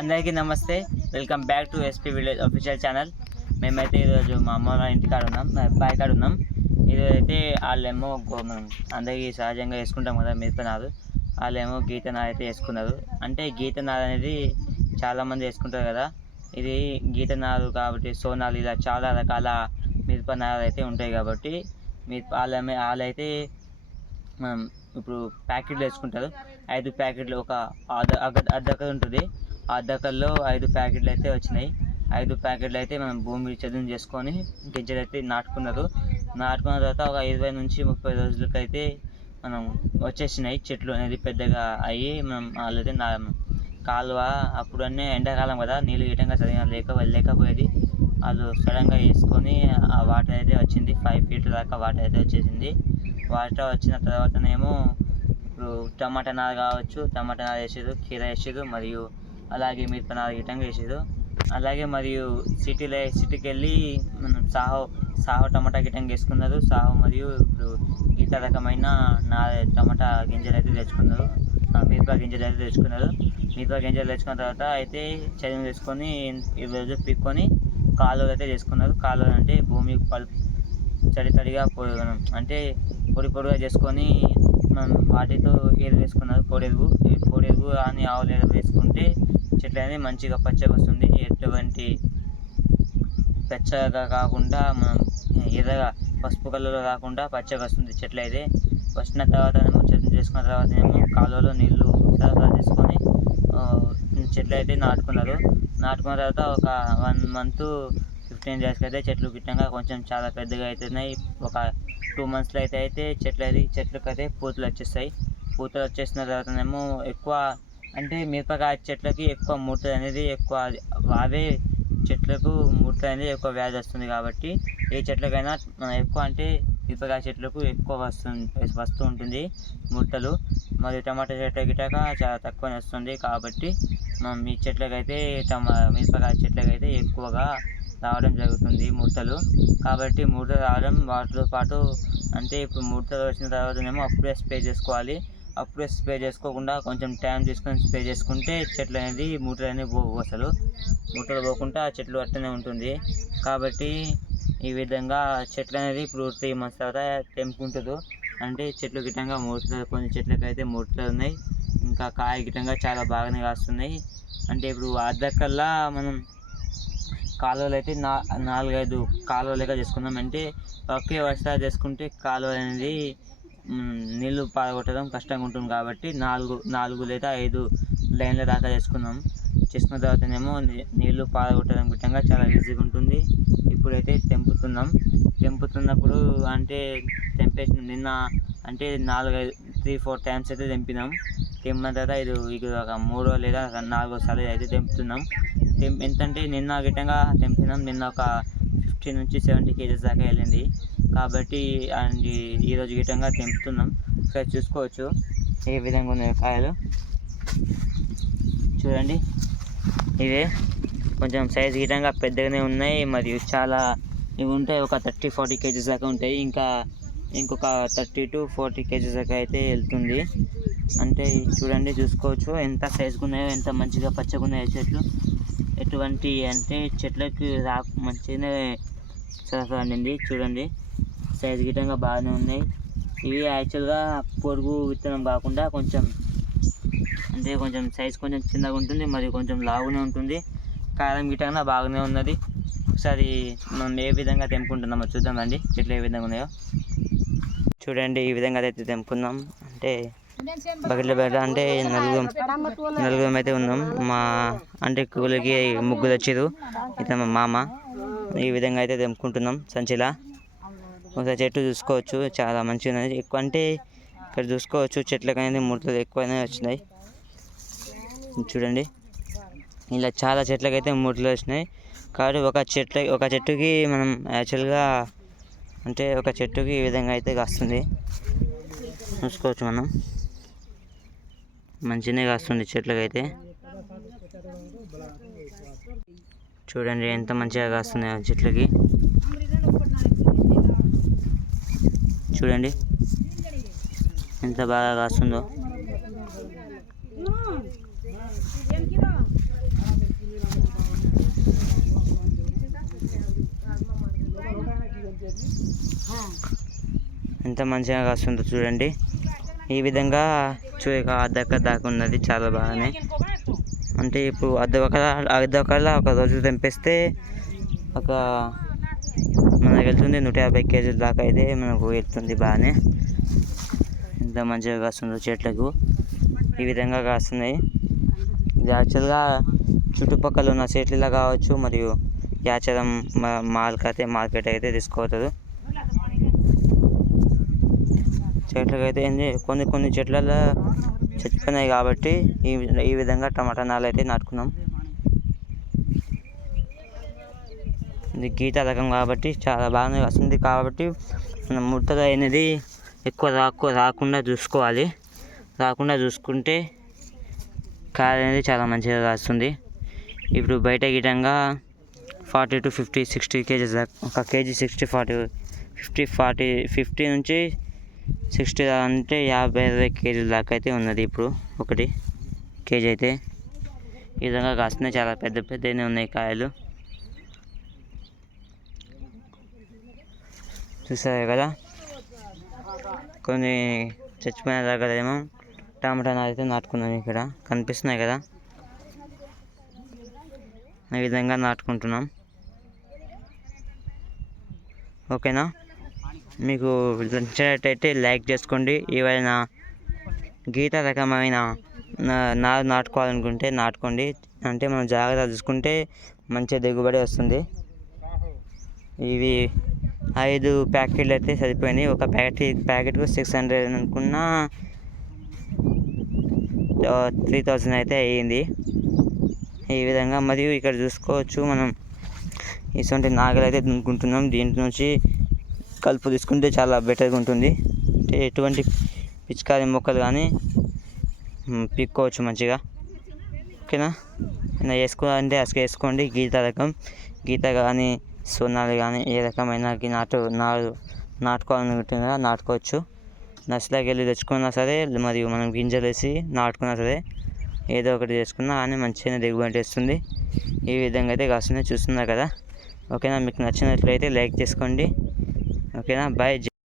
అందరికీ నమస్తే. Welcome back to SP village official channel. మేమైతే ఈరోజు మా అమ్మ వాళ్ళ ఇంటికాడ ఉన్నాం, బాయ్ కాడ ఉన్నాం. ఈరోజైతే వాళ్ళేమో మనం అందరికీ సహజంగా వేసుకుంటాం కదా మిరపనారు, వాళ్ళేమో గీతనారు అయితే వేసుకున్నారు. అంటే గీతనారు అనేది చాలామంది వేసుకుంటారు కదా, ఇది గీతనారు కాబట్టి సోనాలు ఇలా చాలా రకాల మిరపనారు అయితే ఉంటాయి కాబట్టి వాళ్ళైతే మనం ఇప్పుడు ప్యాకెట్లు వేసుకుంటారు. 5 ప్యాకెట్లు ఒక అర్ధకర్ ఉంటుంది. ఆ అర్ధకర్లో 5 ప్యాకెట్లు అయితే వచ్చినాయి. 5 ప్యాకెట్లు అయితే మనం భూమి చదును చేసుకొని గింజలు అయితే నాటుకున్న తర్వాత ఒక 20 నుంచి 30 రోజులకైతే మనం వచ్చేసినాయి. చెట్లు అనేది పెద్దగా అయ్యి మనం వాళ్ళైతే కాలువ అప్పుడు అన్నీ ఎండాకాలం కదా, నీళ్ళు గిట్టంగా సరిగా లేకపోయేది. వాళ్ళు సడన్గా వేసుకొని ఆ వాటర్ అయితే వచ్చింది. 5 ఫీట్ దాకా వాటర్ అయితే వచ్చేసింది. వాటర్ వచ్చిన తర్వాతనేమో ఇప్పుడు టమాటా నారు కావచ్చు, టమాటా నారు వేసారు, కీర వేసారు, మరియు అలాగే మిరప నారు గిట్టంగా వేసారు. అలాగే మరియు సిటీకి వెళ్ళి మనం సాహో టమాటా గిట్టంగా వేసుకున్నారు. సాహో మరియు ఇప్పుడు గీత రకమైన టమాటా గింజలు అయితే తెచ్చుకున్నారు, మిరప గింజలు అయితే తెచ్చుకున్నారు. మిరప గింజలు తెచ్చుకున్న తర్వాత అయితే చదువు వేసుకొని 20 రోజులు పీక్కొని కాలువలు అయితే చేసుకున్నారు. కాలువలు అంటే భూమి తడిగా అంటే పొడిగా చేసుకొని మనం వాటితో ఎరువు వేసుకున్నారు. కోడెరువు అని ఆవుల ఎరువు వేసుకుంటే చెట్లు అనేది మంచిగా పచ్చగా వస్తుంది. ఎటువంటి పచ్చగా కాకుండా మనం ఎర్రగా పసుపు కలర్లో కాకుండా పచ్చగా వస్తుంది చెట్లు అయితే. వచ్చిన తర్వాత చెట్లు చేసుకున్న తర్వాత కాలువలో నీళ్లు సరఫరా చేసుకొని చెట్లు అయితే నాటుకున్న తర్వాత ఒక 1 month 15 daysకి అయితే చెట్లు గిట్టంగా కొంచెం చాలా పెద్దగా అవుతున్నాయి. ఒక 2 monthsలో అయితే చెట్లకైతే పూతలు వచ్చేస్తాయి. పూతలు వచ్చేసిన తర్వాతనేమో ఎక్కువ అంటే మిరపకాయ చెట్లకి ఎక్కువ ముడత అనేది అవే చెట్లకు ముడత అనేది ఎక్కువ వ్యాధి వస్తుంది. కాబట్టి ఏ చెట్లకైనా ఎక్కువ అంటే మిరపకాయ చెట్లకు ఎక్కువ వస్తూ ఉంటుంది ముడతలు. మరియు టమాటా చెట్ల గిట్టాక చాలా తక్కువనే వస్తుంది. కాబట్టి మీ చెట్లకైతే మిరపకాయ చెట్లకైతే ఎక్కువగా రావడం జరుగుతుంది ముడతలు. కాబట్టి ముడత రావడం వాటితో పాటు అంటే ఇప్పుడు ముడతలు వచ్చిన తర్వాతనేమో అప్పుడే స్ప్రే చేసుకోవాలి. అప్పుడే స్ప్రే చేసుకోకుండా కొంచెం టైం తీసుకొని స్ప్రే చేసుకుంటే చెట్లు అనేది ముడతలు అనేది పోవు. అసలు ముడతలు పోకుండా చెట్లు అట్టనే ఉంటుంది. కాబట్టి ఈ విధంగా చెట్లు అనేది ఇప్పుడు 3 months తర్వాత తెంపుకుంటారు. అంటే చెట్లు గిట్టంగా కొన్ని చెట్లకైతే ముడతలు ఉన్నాయి, ఇంకా కాయ గిట్టంగా చాలా బాగానే కాస్తున్నాయి. అంటే ఇప్పుడు అర్ధకల్లా మనం కాలువలు అయితే 4-5 కాలువలు లెక్క చేసుకుందాం. అంటే ఒకే వరుస చేసుకుంటే కాలువ అనేది నీళ్లు పారగొట్టడం కష్టంగా ఉంటుంది. కాబట్టి 4 లేదా 5 లైన్ల దాకా చేసుకున్న తర్వాతనేమో నీళ్లు పారగొట్టడం గిట్టంగా చాలా ఈజీగా ఉంటుంది. ఇప్పుడైతే తెంపుతున్నప్పుడు అంటే తెంపేసిన నిన్న అంటే 3-4 times అయితే తెంపినాం. తెంపిన తర్వాత ఇది ఒక 3వ లేదా 4వ సారి అయితే తెంపుతున్నాం. ఎంతంటే నిన్న గిట్టంగా తెంపినాం. నిన్న ఒక 50 నుంచి 70 kgs దాకా వెళ్ళింది. కాబట్టి ఈరోజు గిట్టంగా తెంపుతున్నాం. ఇక్కడ చూసుకోవచ్చు ఏ విధంగా ఉన్నాయి కాయలు చూడండి. ఇవే కొంచెం సైజు గిట్టంగా పెద్దగానే ఉన్నాయి, మరియు చాలా ఇవి ఉంటాయి. ఒక 30-40 kgs దాకా ఉంటాయి. ఇంకొక 30 to 40 kgs దాకా అయితే వెళ్తుంది. అంటే చూడండి, చూసుకోవచ్చు ఎంత సైజుగా ఉన్నాయో, ఎంత మంచిగా పచ్చగా ఉన్నాయో చెట్లు. ఎటువంటి అంటే చెట్లకి మంచిగానే సరఫరా అందింది. చూడండి సైజు గిట్టంగా బాగానే ఉన్నాయి. ఇవి యాక్చువల్గా పొడుగు విత్తనం కాకుండా కొంచెం సైజు కొంచెం చిన్నగా ఉంటుంది, మరియు కొంచెం లావుగానే ఉంటుంది. కారం గిట్టంగా బాగానే ఉన్నది. ఒకసారి మనం ఏ విధంగా తెంపుకుంటున్నామో చూద్దామండి. చెట్లు ఏ విధంగా ఉన్నాయో చూడండి. ఈ విధంగా అయితే తెంపుకుందాం. అంటే బకెట్లో అంటే నలుగురం అయితే ఉన్నాం. అంటే కూలికి 3 వచ్చారు. ఇతను మా మామ. ఈ విధంగా అయితే తెంపుకుంటున్నాం సంచిలా. ఒకసారి చెట్టు చూసుకోవచ్చు, చాలా మంచిగా ఉన్నది. ఎక్కువ అంటే ఇక్కడ చూసుకోవచ్చు చెట్లకు అనేది ముడతలు ఎక్కువనే వచ్చినాయి. చూడండి ఇలా చాలా చెట్లకి అయితే ముడతలు వచ్చినాయి. కాబట్టి ఒక చెట్టుకి మనం యాక్చువల్గా అంటే ఒక చెట్టుకి ఈ విధంగా అయితే కాస్తుంది. చూసుకోవచ్చు మనం మంచిగానే కాస్తుంది చెట్లకైతే. చూడండి ఎంత మంచిగా కాస్తున్నాయో చెట్లకి. చూడండి ఎంత బాగా కాస్తుందో. ఎంత మంచిగా కాస్తుందో చూడండి. ఈ విధంగా అద్దెక దాకా ఉన్నది చాలా బాగానే. అంటే ఇప్పుడు అద్దెకల ఒక రోజు తెంపేస్తే మనకు వెళ్తుంది 150 కేజీల దాకా అయితే మనకు వెళ్తుంది బాగానే. ఎంత మంచిగా కాస్తుందో చెట్లకు ఈ విధంగా కాస్తున్నాయి. ఇది యాక్చువల్గా చుట్టుపక్కల ఉన్న చెట్లలో కావచ్చు, మరియు యాచరం మార్కెట్ అయితే తీసుకోవద్దు. చెట్లకు అయితే కొన్ని చెట్లలో చచ్చిపోయినాయి కాబట్టి ఈ విధంగా టమాటా నాలు అయితే నాటుకున్నాం. ఇది గీత రకం కాబట్టి చాలా బాగానే వస్తుంది. కాబట్టి మనం ముడతలు అనేది ఎక్కువ రాకుండా చూసుకోవాలి. రాకుండా చూసుకుంటే కాయ అనేది చాలా మంచిగా కాస్తుంది. ఇప్పుడు బయట గిటంగా 40 to 50, 60 కేజీస్ దాకా, ఒక కేజీ 50 నుంచి 60 అంటే 50-60 కేజీల దాకా అయితే ఉన్నది ఇప్పుడు ఒకటి కేజీ అయితే. ఈ విధంగా కాస్తున్నాయి. చాలా పెద్దనే ఉన్నాయి కాయలు, చూసారు కదా. కొన్ని చచ్చిపోయిన దగ్గర ఏమో టమాటా అయితే నాటుకున్నాను. ఇక్కడ కనిపిస్తున్నాయి కదా, ఈ విధంగా నాటుకుంటున్నాం. ఓకేనా, మీకు నచ్చినట్టయితే లైక్ చేసుకోండి. ఏవైనా గీత రకమైన నారు నాటుకోవాలనుకుంటే నాటుకోండి. అంటే మనం జాగ్రత్త చూసుకుంటే మంచి దిగుబడి వస్తుంది. ఇవి 5 ప్యాకెట్లు అయితే సరిపోయినాయి. ఒక ప్యాకెట్కు 600 అనుకున్నా 3000 అయితే అయ్యింది. ఈ విధంగా మరియు ఇక్కడ చూసుకోవచ్చు, మనం ఇటువంటి నాగలు అయితే దున్నుకుంటున్నాం. దీంట్లో నుంచి కలుపు తీసుకుంటే చాలా బెటర్గా ఉంటుంది. అంటే ఎటువంటి పిచికారి మొక్కలు కానీ పీక్కోవచ్చు మంచిగా. ఓకేనా, వేసుకోవాలంటే అసలు వేసుకోండి. గీత కానీ సోనాలు కానీ ఏ రకమైన నాటుకోవాలనుకుంటున్నా నాటుకోవచ్చు. నర్సరీకి వెళ్ళి తెచ్చుకున్నా సరే, మరియు మనం గింజలు వేసి నాటుకున్నా సరే, ఏదో ఒకటి చేసుకున్నా కానీ మంచిగా దిగుబడి వస్తుంది. ఈ విధంగా అయితే కాస్తుంది, చూస్తున్నారు కదా. ఓకేనా, మీకు నచ్చినట్లయితే లైక్ చేసుకోండి. ఓకేనా, బాయ్.